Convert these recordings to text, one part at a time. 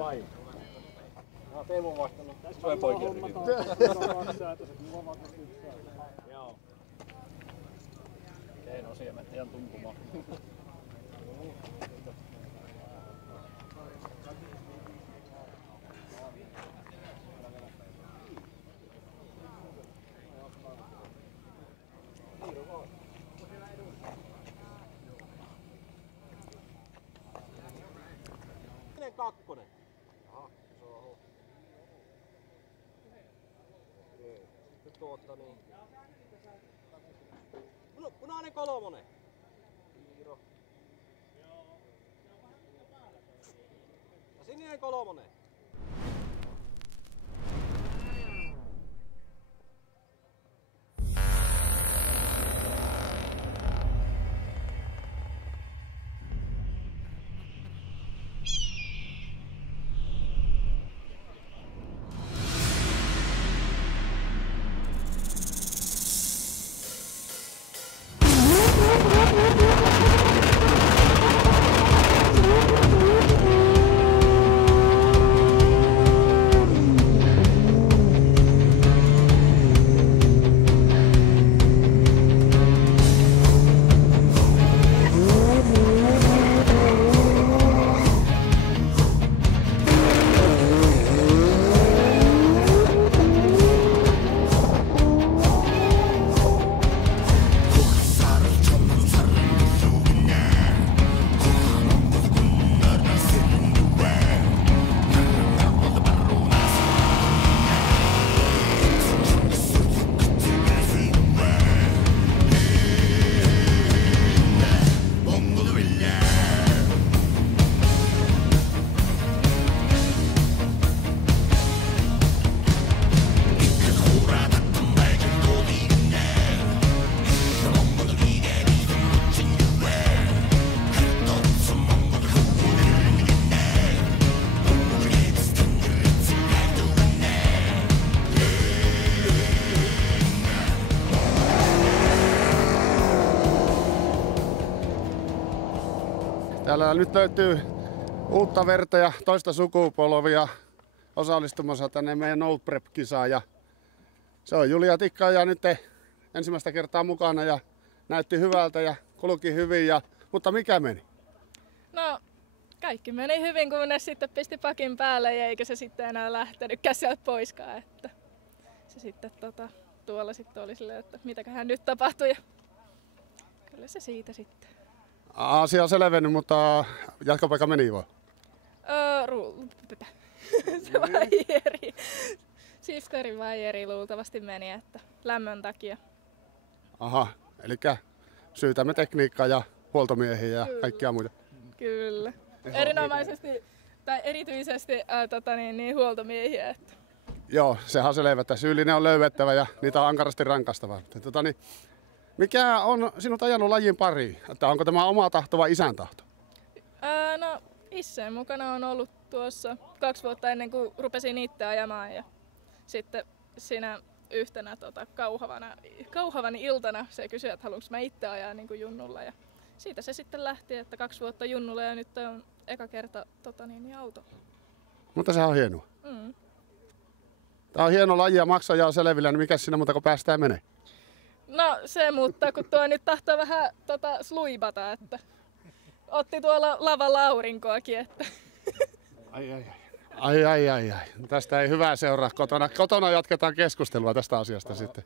vai? No, Teemu vastannut tästä. Tulee poikien rikit. Joo. Keinosiemet ihan tuntumaan. Kakkonen. Aha, se on oho. Sitten niin. Punainen kolmonen. Kiiro. Ja sininen kolmonen. Täällä nyt löytyy uutta verta ja toista sukupolvia osallistumassa tänne meidän Note Prep-kisaan. Ja se on Julia Tikkaaja nyt ensimmäistä kertaa mukana ja näytti hyvältä ja kulki hyvin. Mutta mikä meni? No, kaikki meni hyvin, kun ne sitten pisti pakin päälle ja eikä se sitten enää lähtenytkään sieltä poiskaan. Että se sitten tuolla sitten oli silleen, että mitäköhän nyt tapahtui ja kyllä se siitä sitten. Asia on selvennyt, mutta jatkopaikka meni vaan. Se vaieri. Shifterin vaieri luultavasti meni, että lämmön takia. Aha, eli syytämme tekniikkaa ja huoltomiehiä ja kaikkia muita. Kyllä. Erinomaisesti tai erityisesti huoltomiehiä. Että. Joo, sehän on selvä, että syyllinen on löydettävä ja niitä on ankarasti rankastava. Mikä on sinut ajanut lajin pariin? Että onko tämä oma tahto vai isän tahto? No, isän mukana on ollut tuossa 2 vuotta ennen kuin rupesin itse ajamaan. Ja sitten siinä yhtenä kauhavan iltana se kysyi, että haluanko mä itse ajaa niin kuin junnulla. Ja siitä se sitten lähti, että 2 vuotta junnulla ja nyt on eka kerta auto. Mutta se on hienoa. Mm. Tämä on hieno laji ja maksaja on selvillä, niin mikä siinä muuta kun päästään menee? No se, mutta kun tuo nyt tahtoo vähän sluibata, että otti tuolla lavalla aurinkoakin, että. Ai. Tästä ei hyvää seuraa kotona. Kotona jatketaan keskustelua tästä asiasta sitten.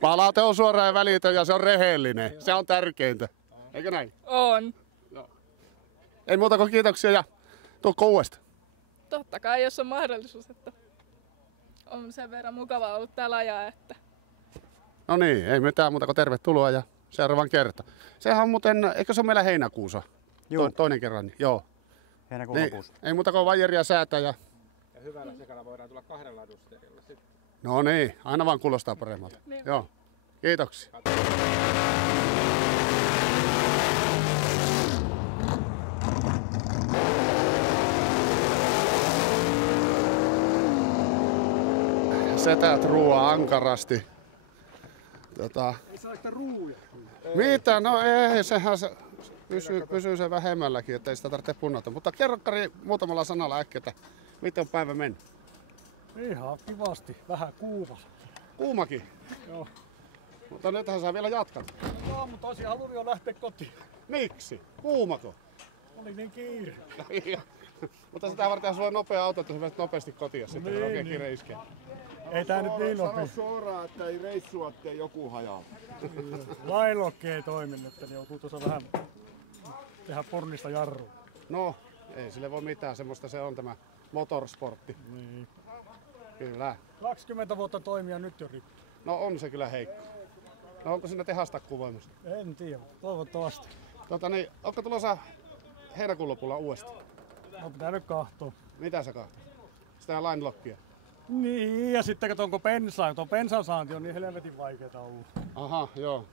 Palaute on suora ja välitön ja se on rehellinen. Se on tärkeintä. Eikö näin? On. Joo. Ei muuta kuin kiitoksia ja tuukko uudestaan. Totta kai, jos on mahdollisuus, että on sen verran mukavaa ollut täällä ajaa, että. No niin, ei mitään muuta kuin tervetuloa ja seuraavan kerta. Sehän on muuten, eikö se ole meillä heinäkuussa? Toinen kerran, niin, joo. Heinäkuun lopussa. Ei muuta kuin vaijeria säätää ja hyvällä sekalla voidaan tulla 2 edusteella sitten. no niin, aina vaan kuulostaa paremmalta. Niin. Joo, kiitoksia. Setät ruoaa ankarasti. Ei saa sitä ruuja. Mitä? No ei, sehän se pysyy se vähemmälläkin, ettei sitä tarvitse punnata. Mutta kerro Kari muutamalla sanalla äkkiä, että miten on päivä mennyt? Ihan kivasti, vähän kuuma. Kuumakin? Joo. Mutta nythän saa vielä jatkat. Joo, mutta olisin halunnut jo lähteä kotiin. Miksi? Kuumako? Oli niin kiire. Mutta sitä varten sulla on nopea auto, että hyvästi nopeasti kotiin, sitten Niin, oikein niin. kiire iskee. Ei tää nyt niin Sano nopea. suoraan, että ei reissua, ettei joku hajaa. Lailokki ei toiminut, että joutuu tuossa vähän tehdä purnista jarrua. No, ei sille voi mitään, semmoista se on tämä motorsportti. Niin. Kyllä. 20 vuotta toimia nyt jo rikki. No on se kyllä heikko. No onko siinä tehastakku voimassa? En tiedä, toivottavasti. Onko tulossa heinäkuun lopulla uudestaan? No pitää nyt kahtoa. Mitä sä kahtot? Sitä line-lockia? Niin, ja sitten kato, onko bensaa. Tuo bensan saanti on niin helvetin vaikeeta ollut. Aha, joo.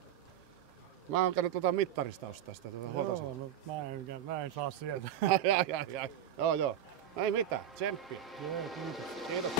Mä oon käynyt mittarista ostaa sitä Joo, no mä en saa sieltä. Ai. Joo. No ei mitään, tsemppiä. Joo, kiitos. Kiitos.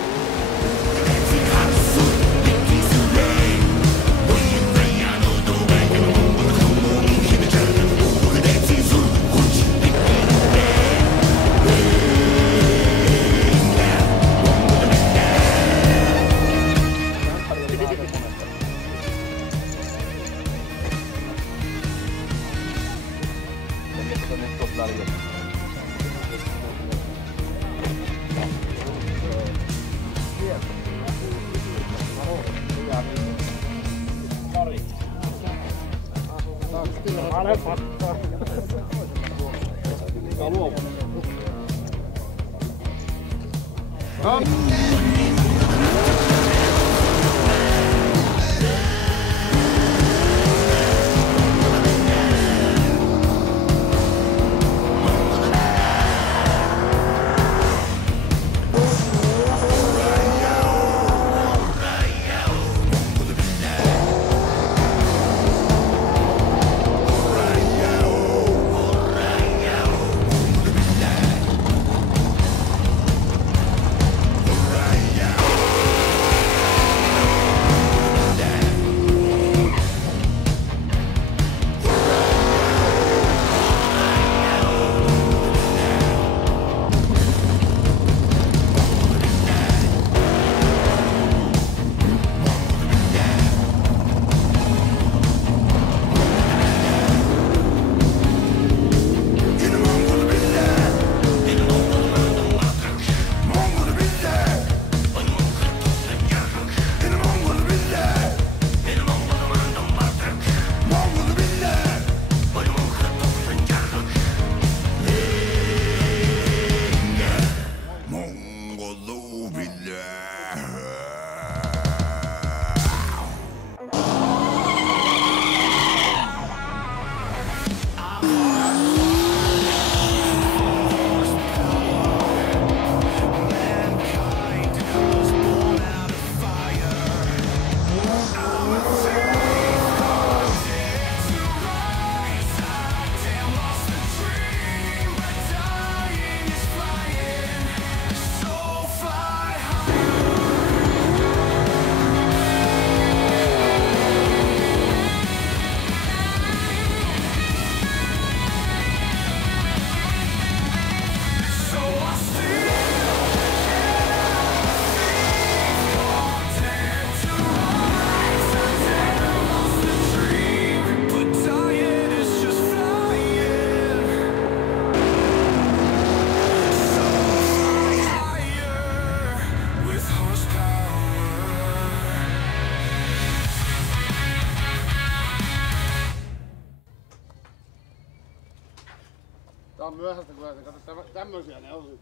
Tää on myöhäistä, kun kato tämmösiä ne on.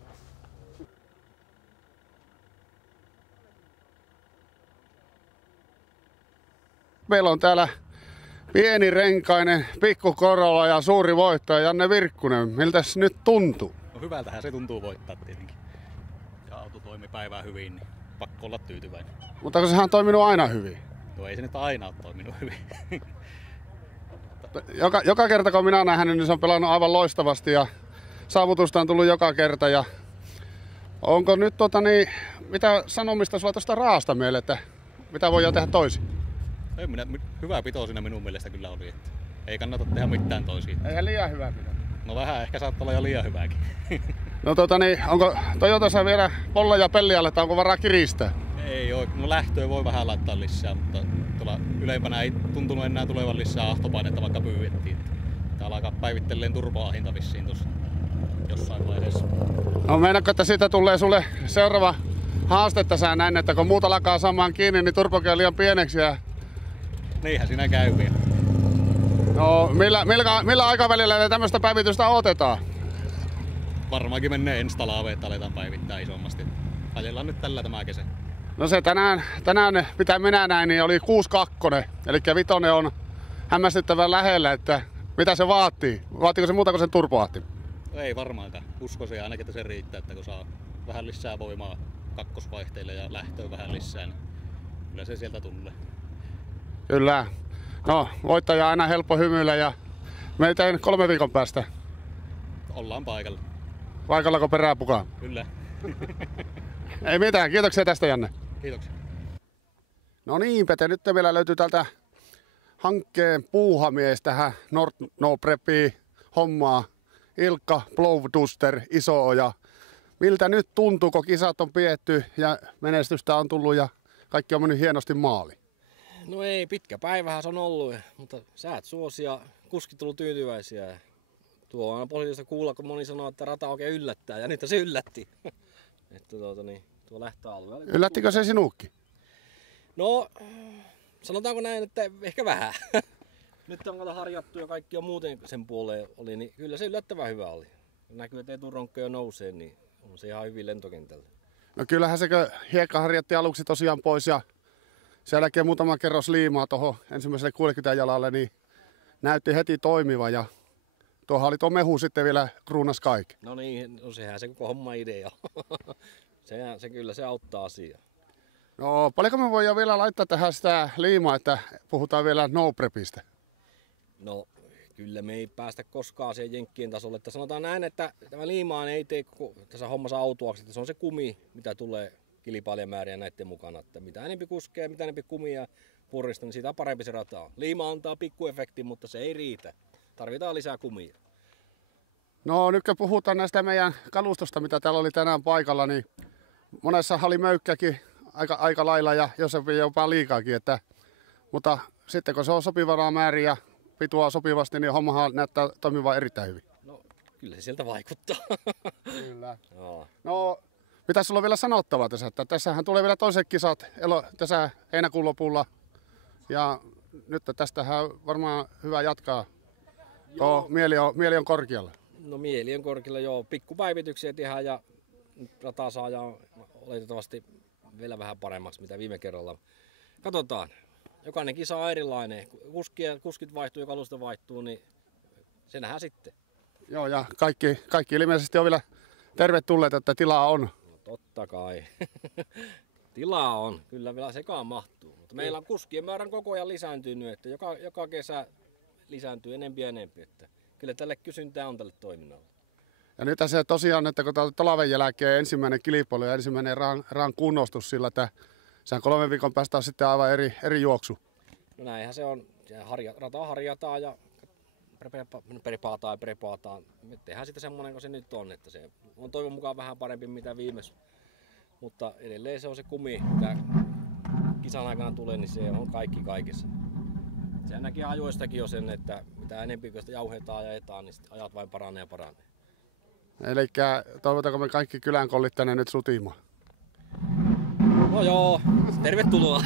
Meillä on täällä pieni renkainen, pikku Corolla ja suuri voittaja Janne Virkkunen. Miltäs nyt tuntuu? No hyvältähän se tuntuu voittaa tietenkin. Ja auto toimi päivää hyvin, niin pakko olla tyytyväinen. Mutta kun sehän on toiminut aina hyvin. No ei se nyt aina ole toiminut hyvin. Joka kerta kun minä näen hänen, niin se on pelannut aivan loistavasti ja saavutusta on tullut joka kerta. Ja onko nyt mitä sanomista sulla tuosta raasta meille, että mitä voidaan tehdä toisin? Hyvä pito siinä minun mielestä kyllä oli, että ei kannata tehdä mitään toisiin. Eihän liian hyvä pito. No vähän ehkä saattaa olla jo liian hyvääkin. No onko Toyotassa vielä polla ja pellialle, tai onko varaa kiristää? Ei oo, no lähtöä voi vähän laittaa lisää, mutta tuolla ylempänä ei tuntunut enää tulevan lisää ahtopainetta, vaikka pyydettiin. Täällä alkaa päivittelleen turboahinta vissiin tuossa jossain vaiheessa. No meinaatko, että siitä tulee sulle seuraava haaste tässä näin, että kun muut alkaa saamaan kiinni, niin turbo käy liian pieneksi ja... Niinhän siinä käy vielä. No millä aikavälillä tämmöistä päivitystä otetaan? Varmaankin menee ensi talveen, että aletaan päivittää isommasti. Ajellaan nyt tällä tämä kesä. No se tänään mitä minä näin, niin oli 6-2, eli vitonen on hämmästyttävän lähellä, että mitä se vaatii? Vaatiiko se muuta kuin sen turboahti? Ei varmaankaan. Uskoisin ainakin, että se riittää, että kun saa vähän lisää voimaa kakkosvaihteille ja lähtöön vähän lisää, niin kyllä se sieltä tulee. Kyllä. No, voittaja on aina helppo hymyillä ja meitä 3 viikon päästä. Ollaan paikalla. Paikallako perää pukaan? Kyllä. Ei mitään, kiitoksia tästä Janne. Kiitoksia. No niin Pete, nyt vielä löytyy täältä hankkeen puuhamies tähän No Prepiin hommaa. Ilkka Blowduster, Iso-Oja. Miltä nyt tuntuu, kun kisat on pidetty ja menestystä on tullut ja kaikki on mennyt hienosti maaliin? No ei, pitkä päivähän se on ollut, mutta säät suosia, kuskit tullut tyytyväisiä. Ja tuo on aina positiivista kuulla, kun moni sanoo, että rata oikein yllättää, ja nyt se yllätti. Että tuo lähtöalue. Yllättikö se sinuukin? No, sanotaanko näin, että ehkä vähän. Nyt on harjattu ja kaikki on muuten sen puoleen oli, niin kyllä se yllättävän hyvä oli. Näkyy, että eturonkkeja nousee, niin on se ihan hyvin lentokentällä. No kyllähän sekö hiekka harjatti aluksi tosiaan pois ja sen jälkeen muutama kerros liimaa tuohon ensimmäiselle 60 jalalle, niin näytti heti toimiva ja tuohon oli tuo mehu sitten vielä kruunas kaiken. No niin, no sehän se koko homma idea. se kyllä se auttaa asiaa. No paljonko me voidaan vielä laittaa tähän sitä liimaa, että puhutaan vielä No Prepistä? No kyllä me ei päästä koskaan siihen jenkkien tasolle. Että sanotaan näin, että tämä liimaan ei tee tässä hommassa autuaksi, että se on se kumi, mitä tulee kilpailijamääriä näiden mukana. Että mitä enempi kuskeja, mitä enempi kumia purista, niin sitä parempi se rata on. Liima antaa pikkuefektin, mutta se ei riitä. Tarvitaan lisää kumia. No nyt kun puhutaan näistä meidän kalustosta, mitä täällä oli tänään paikalla, niin monessa oli möykkäkin aika lailla ja jossain jopa liikaakin. Mutta sitten kun se on sopivaa määrin ja pitua sopivasti, niin hommahan näyttää toimivan erittäin hyvin. No kyllä se sieltä vaikuttaa. Kyllä. Joo. No, mitä sulla on vielä sanottavaa tässä? Että tässähän tulee vielä toiset kisat tässä heinäkuun lopulla. Ja nyt tästähän on varmaan hyvä jatkaa. Tuo mieli on korkealla. No mieli on korkealla, joo. Pikkupäivityksiä tehdään ja nyt rata saadaan oletettavasti vielä vähän paremmaksi mitä viime kerralla. Katsotaan. Jokainen kisa on erilainen. Kuskit vaihtuu ja kalusto vaihtuu, niin se nähdään sitten. Joo, ja kaikki ilmeisesti on vielä tervetulleet, että tilaa on. No, totta kai. Tilaa on. Kyllä vielä sekaan mahtuu. Mutta meillä on kuskien määrän koko ajan lisääntynyt, että joka kesä lisääntyy enempi ja enempi. Että kyllä tälle kysyntää on tälle toiminnalle. Ja nyt se tosiaan, että kun talven jälkeen ensimmäinen kilpailu ja ensimmäinen raan kunnostus sillä, että sehän 3 viikon päästä on sitten aivan eri juoksu. No näinhän se on. Rataa harjataan ja prepaataan. Me tehdään sitten semmoinen kuin se nyt on, että se on toivon mukaan vähän parempi mitä viimeis. Mutta edelleen se on se kumi, mitä kisan aikana tulee, niin se on kaikki kaikessa. Sehän näki ajoistakin jo sen, että mitä enemmän kuin sitä jauhetaan ja ajetaan, niin ajat vain paranee ja paranee. Eli toivotaanko me kaikki kylän kollit tänne nyt sutimaan? No joo, tervetuloa.